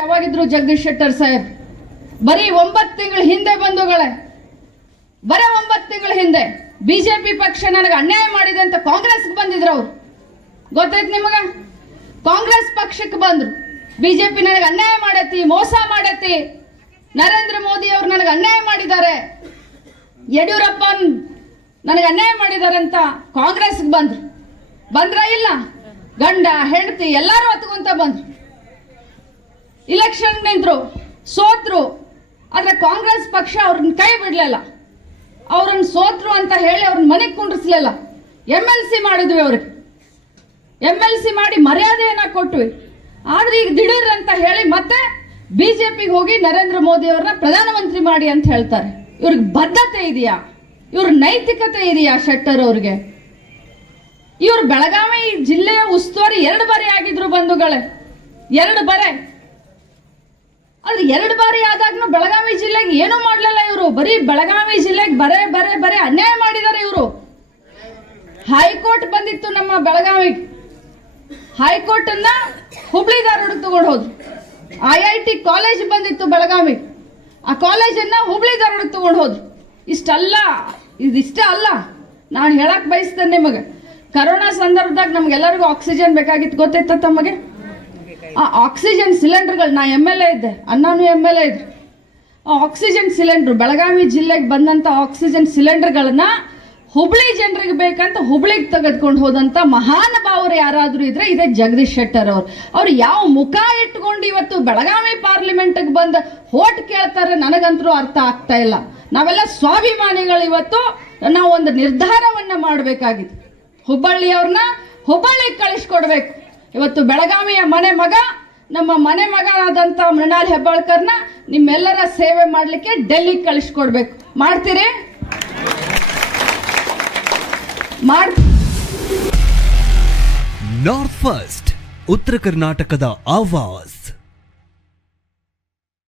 ಯಾವಾಗಿದ್ರು ಜಗದೀಶ್ ಶೆಟ್ಟರ್ ಸಾಹೇಬ್, ಬರೀ ಒಂಬತ್ತು ತಿಂಗಳ ಹಿಂದೆ ಬಂಧುಗಳೇ. ಬರೀ ಒಂಬತ್ತು ತಿಂಗಳ ಹಿಂದೆ ಬಿಜೆಪಿ ಪಕ್ಷ ನನಗೆ ಅನ್ಯಾಯ ಮಾಡಿದೆ ಅಂತ ಕಾಂಗ್ರೆಸ್ಗೆ ಬಂದಿದ್ರು ಅವ್ರು. ಗೊತ್ತೈತೆ ನಿಮಗೆ? ಕಾಂಗ್ರೆಸ್ ಪಕ್ಷಕ್ಕೆ ಬಂದ್ರು. ಬಿಜೆಪಿ ನನಗೆ ಅನ್ಯಾಯ ಮಾಡೈತಿ, ಮೋಸ ಮಾಡೈತಿ. ನರೇಂದ್ರ ಮೋದಿ ಅವರು ನನಗೆ ಅನ್ಯಾಯ ಮಾಡಿದ್ದಾರೆ. ಯಡಿಯೂರಪ್ಪ ನನಗೆ ಅನ್ಯಾಯ ಮಾಡಿದ್ದಾರೆ ಅಂತ ಕಾಂಗ್ರೆಸ್ಗೆ ಬಂದ್ರು. ಬಂದ್ರ ಇಲ್ಲ? ಗಂಡ, ಹೆಂಡತಿ ಎಲ್ಲರೂ ಹತ್ಕೊಂತ ಬಂದ್ರು. ಇಲೆಕ್ಷನ್ ನಿಂತರು, ಸೋತ್ರು. ಆದರೆ ಕಾಂಗ್ರೆಸ್ ಪಕ್ಷ ಅವ್ರನ್ನ ಕೈ ಬಿಡಲಿಲ್ಲ. ಅವ್ರನ್ನ ಸೋತ್ರು ಅಂತ ಹೇಳಿ ಅವ್ರನ್ನ ಮನೆಗೆ ಕುಂಡ್ರಿಸ್ಲಿಲ್ಲ. ಎಂ ಎಲ್ ಸಿ ಮಾಡಿದ್ವಿ ಅವ್ರಿಗೆ. ಎಂ ಎಲ್ ಸಿ ಮಾಡಿ ಮರ್ಯಾದೆಯನ್ನು ಕೊಟ್ವಿ. ಆದ್ರೆ ಈಗ ದಿಢೀರ್ ಅಂತ ಹೇಳಿ ಮತ್ತೆ ಬಿ ಜೆ ಪಿಗೆ ಹೋಗಿ ನರೇಂದ್ರ ಮೋದಿ ಅವ್ರನ್ನ ಪ್ರಧಾನಮಂತ್ರಿ ಮಾಡಿ ಅಂತ ಹೇಳ್ತಾರೆ. ಇವ್ರಿಗೆ ಬದ್ಧತೆ ಇದೆಯಾ? ಇವ್ರ ನೈತಿಕತೆ ಇದೆಯಾ ಶೆಟ್ಟರ್ ಅವ್ರಿಗೆ? ಇವ್ರು ಬೆಳಗಾವಿ ಜಿಲ್ಲೆಯ ಉಸ್ತುವಾರಿ ಎರಡು ಬಾರಿ ಆಗಿದ್ರು ಬಂಧುಗಳೇ. ಎರಡು ಬಾರಿ. ಆದ್ರೆ ಎರಡು ಬಾರಿ ಆದಾಗ್ನು ಬೆಳಗಾವಿ ಜಿಲ್ಲೆಗೆ ಏನು ಮಾಡ್ಲಿಲ್ಲ ಇವರು. ಬರೀ ಬೆಳಗಾವಿ ಜಿಲ್ಲೆಗೆ ಬರೇ ಬರೇ ಬರೇ ಅನ್ಯಾಯ ಮಾಡಿದ್ದಾರೆ ಇವರು. ಹೈಕೋರ್ಟ್ ಬಂದಿತ್ತು ನಮ್ಮ ಬೆಳಗಾವಿ. ಹೈಕೋರ್ಟ್ ಅನ್ನ ಹುಬ್ಳಿ ಧಾರವಾಡ ತಗೊಂಡು ಹೋದ್ರು. ಐ ಐ ಟಿ ಕಾಲೇಜ್ ಬಂದಿತ್ತು ಬೆಳಗಾವಿ. ಆ ಕಾಲೇಜನ್ನ ಹುಬ್ಳಿ ಧಾರವಾಡ ತಗೊಂಡು ಹೋದ್ರು. ಇಷ್ಟಲ್ಲ, ಇದಿಷ್ಟ ಅಲ್ಲ. ನಾನು ಹೇಳಕ್ ಬಯಸ್ತೇನೆ ನಿಮಗೆ. ಕರೋನಾ ಸಂದರ್ಭದಾಗ ನಮ್ಗೆಲ್ಲರಿಗೂ ಆಕ್ಸಿಜನ್ ಬೇಕಾಗಿತ್ತು. ಗೊತ್ತೈತ ತಮಗೆ? ಆ ಆಕ್ಸಿಜನ್ ಸಿಲಿಂಡರ್ಗಳು ನಾ ಎಂ ಎಲ್ ಎ ಇದ್ದೆ, ಅಣ್ಣನೂ ಎಂ ಎಲ್ ಎ ಇದ್ರು. ಆ ಆಕ್ಸಿಜನ್ ಸಿಲಿಂಡರ್ ಬೆಳಗಾವಿ ಜಿಲ್ಲೆಗೆ ಬಂದಂತ ಆಕ್ಸಿಜನ್ ಸಿಲಿಂಡರ್ಗಳನ್ನ ಹುಬ್ಳಿ ಜನರಿಗೆ ಬೇಕಂತ ಹುಬ್ಳಿಗೆ ತೆಗೆದುಕೊಂಡು ಹೋದಂತ ಮಹಾನುಭಾವರು ಯಾರಾದರೂ ಇದ್ರೆ ಇದೇ ಜಗದೀಶ್ ಶೆಟ್ಟರ್ ಅವರು. ಅವ್ರು ಯಾವ ಮುಖ ಇಟ್ಕೊಂಡು ಇವತ್ತು ಬೆಳಗಾವಿ ಪಾರ್ಲಿಮೆಂಟ್ಗೆ ಬಂದು ಹೋಟ್ ಕೇಳ್ತಾರೆ ನನಗಂತರೂ ಅರ್ಥ ಆಗ್ತಾ ಇಲ್ಲ. ನಾವೆಲ್ಲ ಸ್ವಾಭಿಮಾನಿಗಳು ಇವತ್ತು ನಾವು ಒಂದು ನಿರ್ಧಾರವನ್ನ ಮಾಡಬೇಕಾಗಿದೆ. ಹುಬ್ಬಳ್ಳಿಯವ್ರನ್ನ ಹುಬ್ಬಳ್ಳಿಗೆ ಕಳಿಸ್ಕೊಡ್ಬೇಕು. ಇವತ್ತು ಬೆಳಗಾವಿಯ ಮನೆ ಮಗ, ನಮ್ಮ ಮನೆ ಮಗನಾದಂಥ ಮೃಣಾಲ್ ಹೆಬ್ಬಾಳ್ಕರ್ನ ನಿಮ್ಮೆಲ್ಲರ ಸೇವೆ ಮಾಡಲಿಕ್ಕೆ ಡೆಲ್ಲಿಗೆ ಕಳಿಸ್ಕೊಡ್ಬೇಕು. ಮಾಡ್ತೀರಿ? ಮಾಡ್ ನಾರ್ತ್ ಫಸ್ಟ್ ಉತ್ತರ ಕರ್ನಾಟಕದ ಆವಾಸ್.